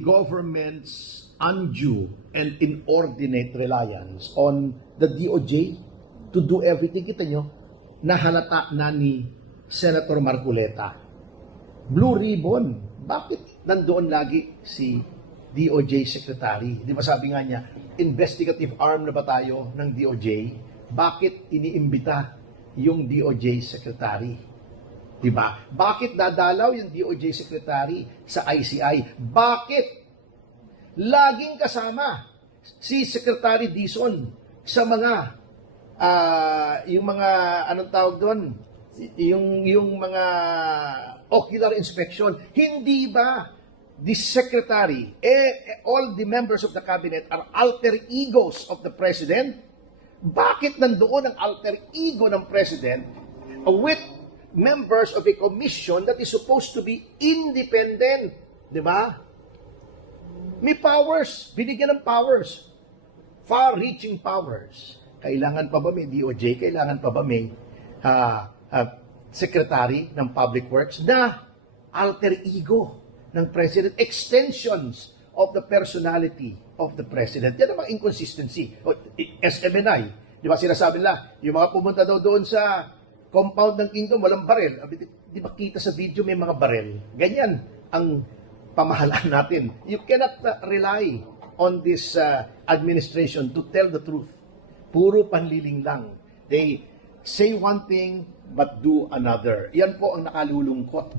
government's undue and inordinate reliance on the DOJ to do everything. Kita nyo, nahalata na ni Senator Marcoleta. Blue ribbon. Bakit nandoon lagi si DOJ Secretary? Di ba sabi nga niya, investigative arm na ba tayo ng DOJ? Bakit iniimbita yung DOJ Secretary? Diba? Bakit dadalaw yung DOJ Secretary sa ICI? Bakit laging kasama si Secretary Dizon sa mga yung mga anong tawag doon? Yung mga ocular inspection? Hindi ba the Secretary, all the members of the cabinet are alter egos of the President? Bakit nandoon ang alter ego ng President with members of a commission that is supposed to be independent? Di ba? May powers. Binigyan ng powers. Far-reaching powers. Kailangan pa ba may DOJ? Kailangan pa ba may Secretary ng Public Works na alter ego ng President? Extensions of the personality of the President. Yan ang mga inconsistency. SMNI. Di ba sinasabi nila, yung mga pumunta daw doon sa compound ng Kingdom, walang barel. Di ba kita sa video may mga barel? Ganyan ang pamahalaan natin. You cannot rely on this administration to tell the truth. Puro panliling lang. They say one thing but do another. Yan po ang nakalulungkot